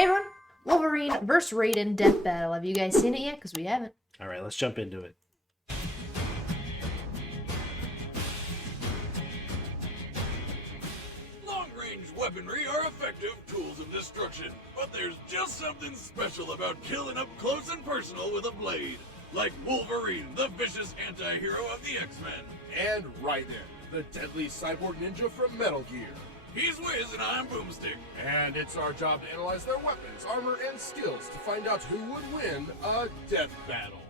Hey everyone, Wolverine vs. Raiden Death Battle. Have you guys seen it yet? Because we haven't. Alright, let's jump into it. Long-range weaponry are effective tools of destruction, but there's just something special about killing up close and personal with a blade. Like Wolverine, the vicious anti-hero of the X-Men. And Raiden, the deadly cyborg ninja from Metal Gear. He's Wiz and I'm Boomstick. And it's our job to analyze their weapons, armor, and skills to find out who would win a death battle.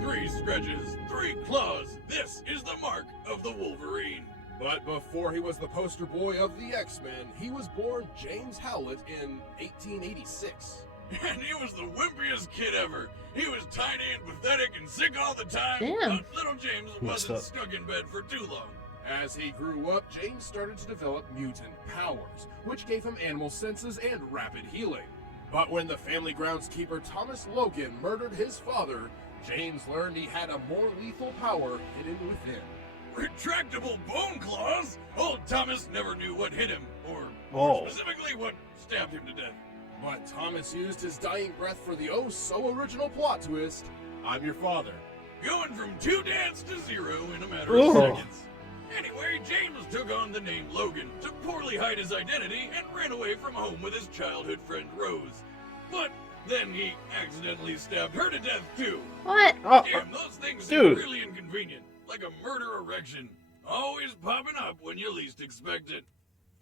3 stretches, 3 claws. This is the mark of the Wolverine. But before he was the poster boy of the X-Men, he was born James Howlett in 1886. And he was the wimpiest kid ever. He was tiny and pathetic and sick all the time. Damn. But little James wasn't stuck in bed for too long. As he grew up, James started to develop mutant powers, which gave him animal senses and rapid healing. But when the family groundskeeper Thomas Logan murdered his father, James learned he had a more lethal power hidden within. Retractable bone claws? Old Thomas never knew what hit him, or more specifically what stabbed him to death. But Thomas used his dying breath for the oh-so-original plot twist. I'm your father. Going from 2 dads to 0 in a matter of seconds. Anyway, James took on the name Logan to poorly hide his identity and ran away from home with his childhood friend Rose. But then he accidentally stabbed her to death too. What? Damn, those things seem really inconvenient. Like a murder erection. Always popping up when you least expect it.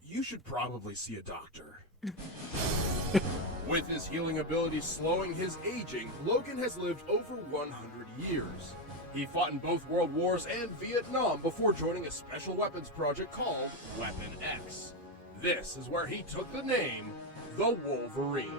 You should probably see a doctor. With his healing abilities slowing his aging, Logan has lived over 100 years. He fought in both World Wars and Vietnam before joining a special weapons project called Weapon X. This is where he took the name, the Wolverine.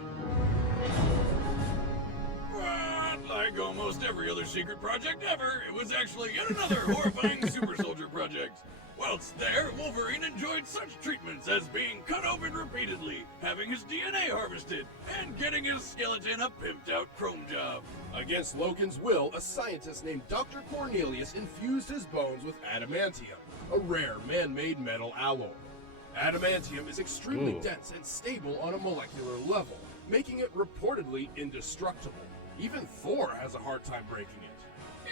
But like almost every other secret project ever, it was actually yet another horrifying super soldier project. Whilst there, Wolverine enjoyed such treatments as being cut open repeatedly, having his DNA harvested, and getting his skeleton a pimped-out chrome job. Against Logan's will, a scientist named Dr. Cornelius infused his bones with adamantium, a rare man-made metal alloy. Adamantium is extremely dense and stable on a molecular level, making it reportedly indestructible. Even Thor has a hard time breaking it.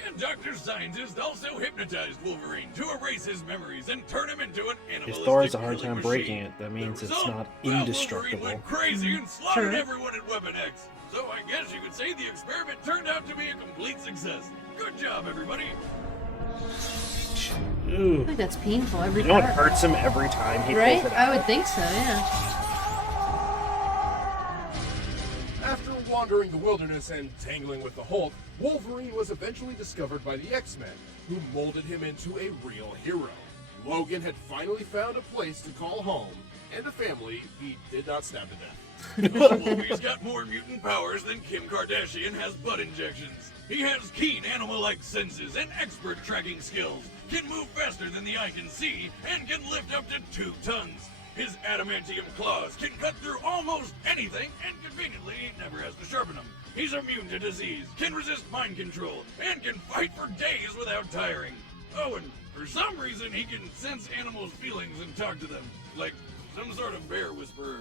And Dr. Scientist also hypnotized Wolverine to erase his memories and turn him into an animalistic If Thor has a hard killing time machine. breaking it, that means The it's result? not Well, indestructible. Wolverine went crazy and slaughtered Sure. everyone at Weapon X. So I guess you could say the experiment turned out to be a complete success. Good job, everybody. I Ooh. think that's painful every You know what time. hurts him every time he Right? pulls it I out? would think so, yeah. After wandering the wilderness and tangling with the Hulk, Wolverine was eventually discovered by the X-Men, who molded him into a real hero. Logan had finally found a place to call home, and a family he did not stab to death. Wolverine's got more mutant powers than Kim Kardashian has butt injections. He has keen animal-like senses and expert tracking skills, can move faster than the eye can see, and can lift up to 2 tons. His adamantium claws can cut through almost anything, and conveniently, he never has to sharpen them. He's immune to disease, can resist mind control, and can fight for days without tiring. Oh, and for some reason, he can sense animals' feelings and talk to them, like some sort of bear whisperer.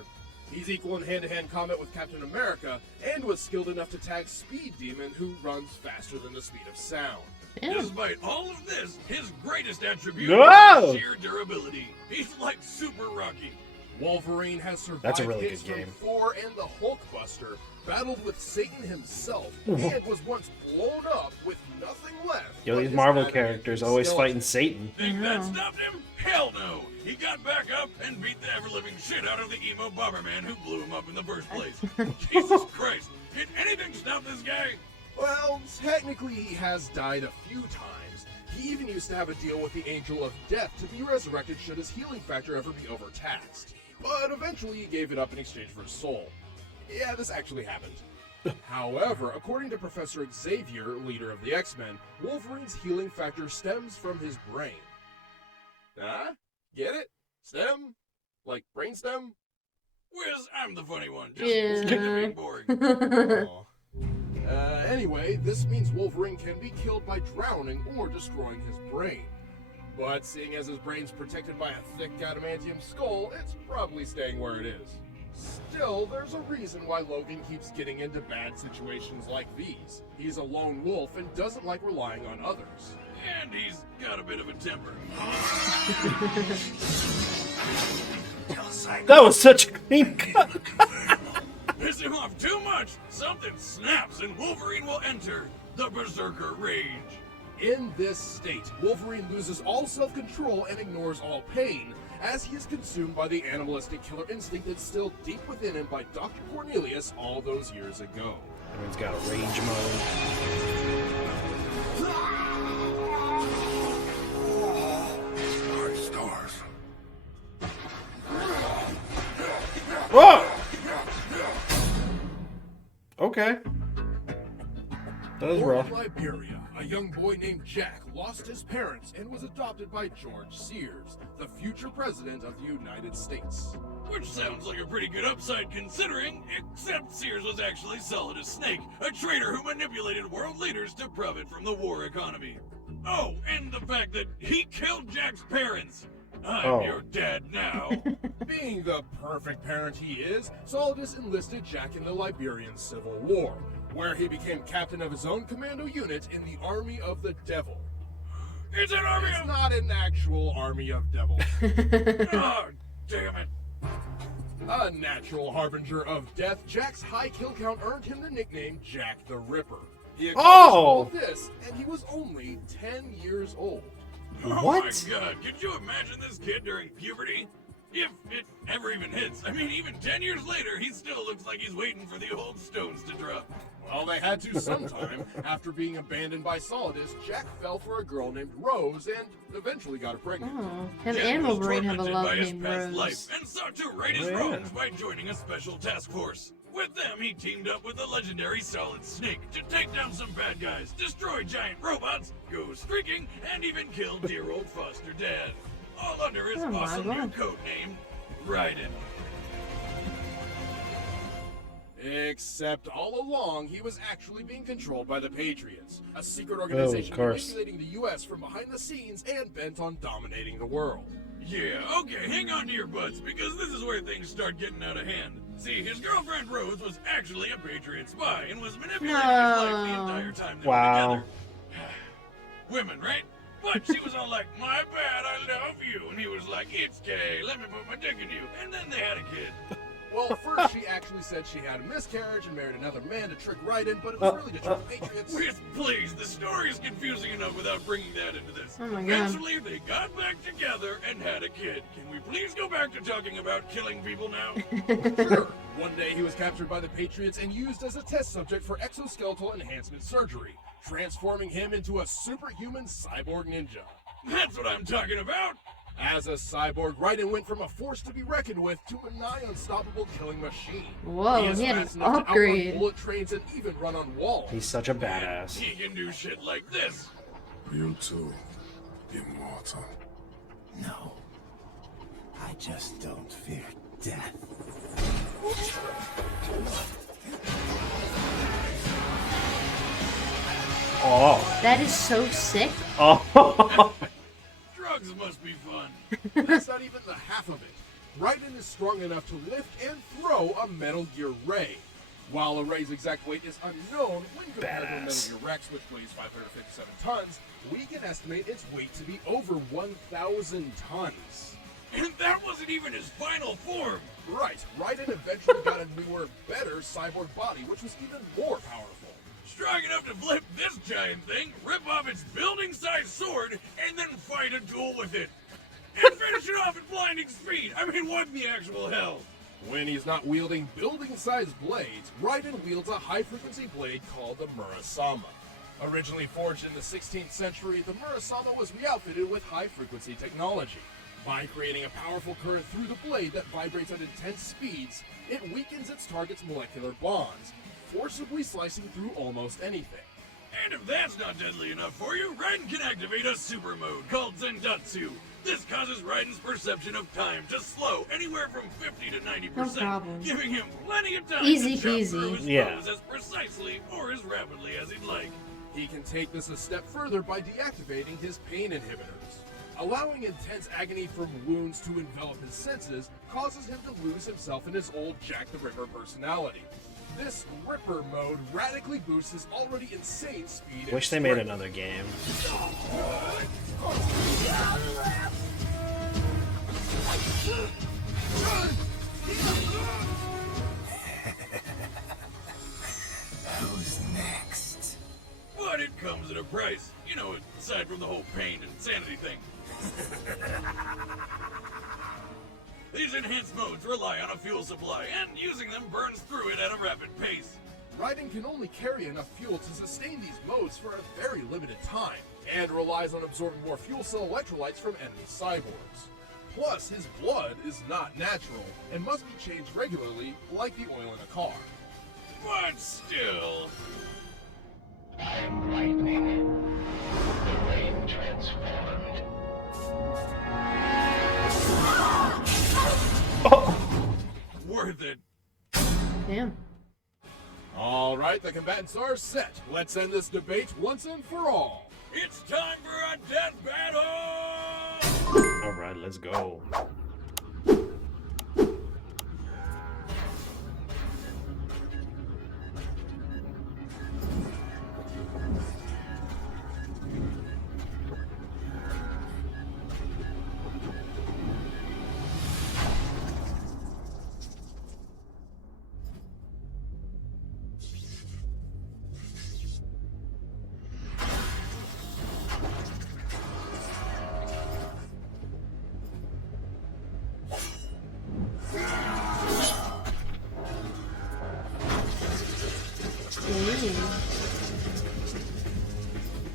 He's equal in hand-to-hand combat with Captain America, and was skilled enough to tag Speed Demon, who runs faster than the speed of sound. Yeah. Despite all of this, his greatest attribute Whoa! is sheer durability. He's like Super Rocky. Wolverine has survived That's a really hits good game. from Thor and the Hulkbuster, battled with Satan himself, and was once blown up with nothing left. Yo, but these his Marvel adamantium characters always skeleton. fighting Satan. Think that know. stopped him? Hell no! He got back up and beat the ever-living shit out of the emo Bomberman who blew him up in the first place. Jesus Christ! Did anything stop this guy? Well, technically he has died a few times. He even used to have a deal with the Angel of Death to be resurrected should his healing factor ever be overtaxed. But eventually he gave it up in exchange for his soul. Yeah, this actually happened. However, according to Professor Xavier, leader of the X-Men, Wolverine's healing factor stems from his brain. Huh? Get it? Stem? Like brainstem? Wiz, I'm the funny one. Just Yeah. stick to being boring. Oh. Anyway, this means Wolverine can be killed by drowning or destroying his brain. But seeing as his brain's protected by a thick adamantium skull, it's probably staying where it is. Still, there's a reason why Logan keeps getting into bad situations like these. He's a lone wolf and doesn't like relying on others. And he's got a bit of a temper. That was such a clean cut. Piss him off too much, something snaps and Wolverine will enter the Berserker Rage. In this state, Wolverine loses all self-control and ignores all pain, as he is consumed by the animalistic killer instinct that's still deep within him by Dr. Cornelius all those years ago. Everyone's got a rage mode. Stars. Whoa! Okay. That was Born rough. in Liberia, a young boy named Jack lost his parents and was adopted by George Sears, the future president of the United States. Which sounds like a pretty good upside considering, except Sears was actually solid as Snake, a traitor who manipulated world leaders to profit from the war economy. Oh, and the fact that he killed Jack's parents. I'm your dad now. Being the perfect parent he is, Solidus enlisted Jack in the Liberian Civil War, where he became captain of his own commando unit in the Army of the Devil. It's an army It's of... not an actual Army of Devils. Oh, damn it. A natural harbinger of death, Jack's high kill count earned him the nickname Jack the Ripper. He accomplished all of this, and he was only 10 years old. Oh What? my god, could you imagine this kid during puberty? If it ever even hits. I mean, even 10 years later, he still looks like he's waiting for the old stones to drop. Well, they had to sometime. After being abandoned by Solidus, Jack fell for a girl named Rose and eventually got her pregnant. Oh, him Jack and was Wolverine have a tormented love by his named past Rose. life and sought to right his Yeah. wrongs by joining a special task force. With them, he teamed up with the legendary Solid Snake to take down some bad guys, destroy giant robots, go streaking, and even kill dear old foster dad. All under his Oh my awesome new God. code name, Raiden. Except all along, he was actually being controlled by the Patriots, a secret organization course. manipulating the U.S. from behind the scenes and bent on dominating the world. Yeah, okay, hang on to your butts, because this is where things start getting out of hand. See, his girlfriend Rose was actually a Patriot spy and was manipulating his life the entire time they Wow. were together. Women, right? But she was all like, my bad, I love you. And he was like, it's gay, let me put my dick in you. And then they had a kid. Well, first she actually said she had a miscarriage and married another man to trick Raiden, but it was really to trick the Patriots. Please, the story is confusing enough without bringing that into this. Oh my God. Eventually, they got back together and had a kid. Can we please go back to talking about killing people now? Sure. One day he was captured by the Patriots and used as a test subject for exoskeletal enhancement surgery, transforming him into a superhuman cyborg ninja. That's what I'm talking about. As a cyborg, Raiden went from a force to be reckoned with to a nigh unstoppable killing machine. Whoa, is he had an fast enough to outrun upgrade. bullet trains and even run on walls. He's such a badass. He can do shit like this. You too, immortal. No. I just don't fear death. Oh. That is so sick. Oh. Drugs must be fun. That's not even the half of it. Raiden is strong enough to lift and throw a Metal Gear Ray. While a Ray's exact weight is unknown when compared to a Metal Badass. Gear Rex, which weighs 557 tons, we can estimate its weight to be over 1,000 tons. And that wasn't even his final form. Right, Raiden eventually got a newer, better cyborg body, which was even more powerful. Strong enough to flip this giant thing, rip off its building-sized sword, and then fight a duel with it. And finish it off at blinding speed. I mean, what in the actual hell? When he's not wielding building-sized blades, Raiden wields a high-frequency blade called the Murasama. Originally forged in the 16th century, the Murasama was re-outfitted with high-frequency technology. By creating a powerful current through the blade that vibrates at intense speeds, it weakens its target's molecular bonds, forcibly slicing through almost anything. And if that's not deadly enough for you, Raiden can activate a super mode called Zendatsu. This causes Raiden's perception of time to slow anywhere from 50 to 90%, No problem. giving him plenty of time Easy to chop peasy. through his Yeah. foes as precisely or as rapidly as he'd like. He can take this a step further by deactivating his pain inhibitors. Allowing intense agony from wounds to envelop his senses causes him to lose himself in his old Jack the Ripper personality. This Ripper mode radically boosts his already insane speed. Wish they made another game. Who's next? But it comes at a price. You know, aside from the whole pain and sanity thing. These enhanced modes rely on a fuel supply, and using them burns through it at a rapid pace. Raiden can only carry enough fuel to sustain these modes for a very limited time, and relies on absorbing more fuel cell electrolytes from enemy cyborgs. Plus, his blood is not natural, and must be changed regularly, like the oil in a car. But still... I am lightning. The rain transformed. worth it. Damn. Alright, the combatants are set. Let's end this debate once and for all. It's time for a death battle! Alright, let's go.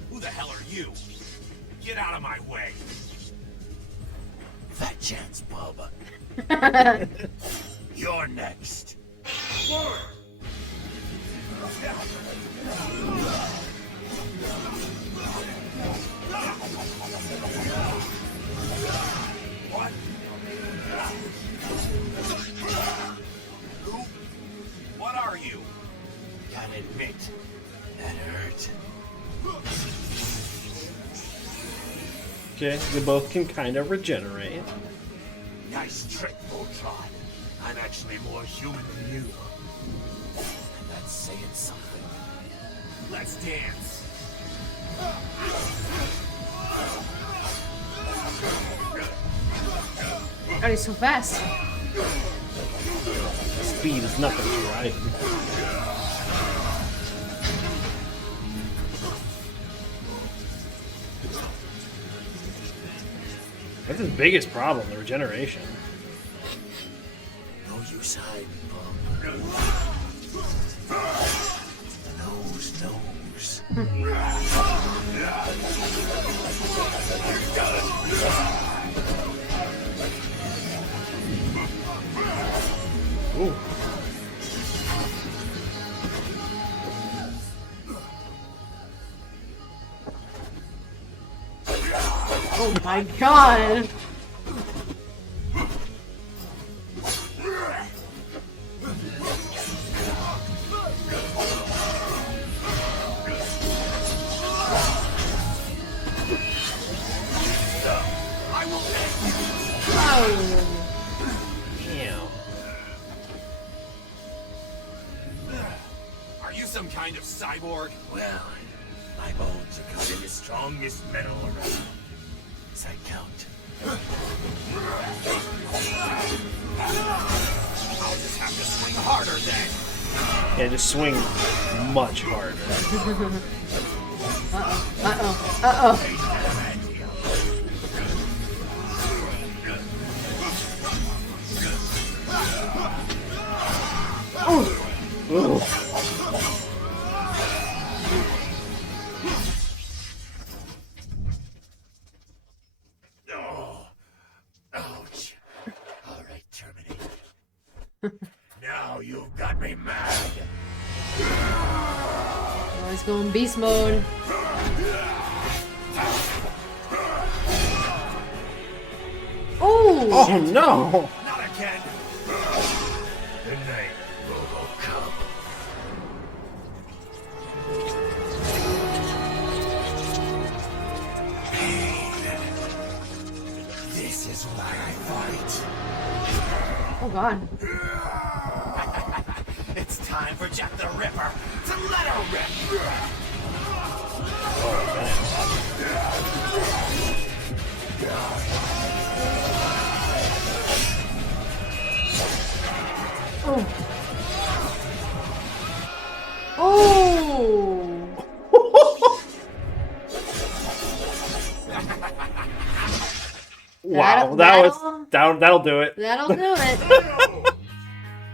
Who the hell are you? Get out of my way. Fat chance, Bubba. You're next. What? Who? What are you? Gotta admit, that hurt. Okay, they both can kind of regenerate. Nice trick, Voltron. I'm actually more human than you. And that's saying something. Let's dance. Oh, he's so fast. Speed is nothing to Raiden. That's his biggest problem, the regeneration. No use hiding, Bub. Nose knows. Ooh. Oh my god. Oh. Damn. Are you some kind of cyborg? Well, my bones are coated in the strongest metal around. As I count. I'll just have to swing harder then. Yeah, just swing much harder. Uh-oh. Uh-oh. Ooh. Oh, ouch. All right, Terminator. Now you've got me mad. Oh, he's going beast mode. Oh! Oh no! Not again. Good night, RoboCop. Oh god. It's time for Jack the Ripper to let her rip. Oh. Oh. Wow, That'll that'll do it. do it.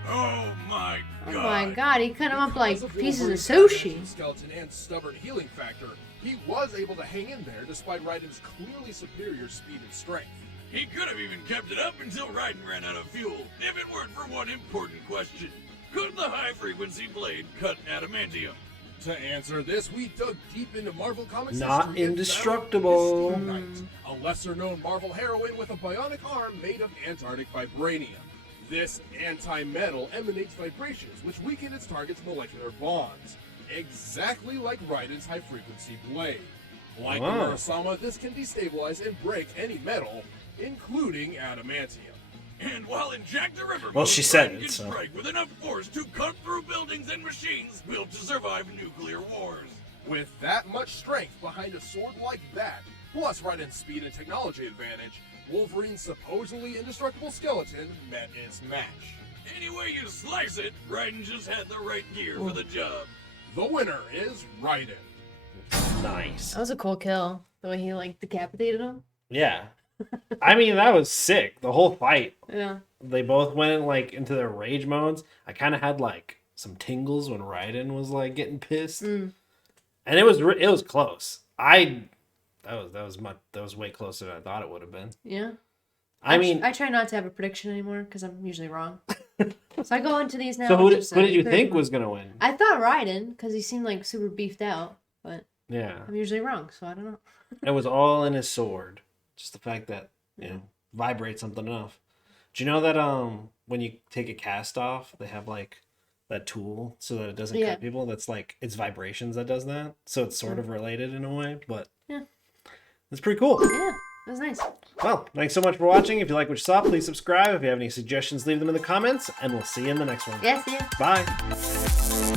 Oh my Oh god. my god, he cut him up like Because of pieces of Wolverine's sushi. adamantine skeleton and stubborn healing factor, he was able to hang in there despite Raiden's clearly superior speed and strength. He could have even kept it up until Raiden ran out of fuel, if it weren't for one important question. Could the high-frequency blade cut adamantium? To answer this, we dug deep into Marvel Comics Not history and indestructible. found Mystique Knight, a lesser-known Marvel heroine with a bionic arm made of Antarctic vibranium. This anti-metal emanates vibrations which weaken its target's molecular bonds, exactly like Raiden's high-frequency blade. Like Wow. Murasama, this can destabilize and break any metal, including adamantium. And while in Jack the Ripper Well, mode, she said Raiden it, can so. strike with enough force to cut through buildings and machines built to survive nuclear wars. With that much strength behind a sword like that, plus Raiden's speed and technology advantage, Wolverine's supposedly indestructible skeleton met its match. Any way you slice it, Raiden just had the right gear for the job. The winner is Raiden. Nice. That was a cool kill. The way he like decapitated him. Yeah. I mean, that was sick. The whole fight. Yeah. They both went like into their rage modes. I kind of had like some tingles when Raiden was like getting pissed, and it was close. That was way closer than I thought it would have been. Yeah. I mean, I try not to have a prediction anymore because I'm usually wrong. So I go into these now. so who with did, just who a did you clear think mind. was gonna win? I thought Raiden because he seemed like super beefed out, but Yeah, I'm usually wrong, so I don't know. it was all in his sword. Just the fact that vibrates something enough. Do you know that when you take a cast off, they have like that tool so that it doesn't Yeah. cut people? That's like it's vibrations that does that. So it's sort of related in a way, but Yeah. it's pretty cool. Yeah, that was nice. Well, thanks so much for watching. If you like what you saw, please subscribe. If you have any suggestions, leave them in the comments, and we'll see you in the next one. Yes, yeah. Bye.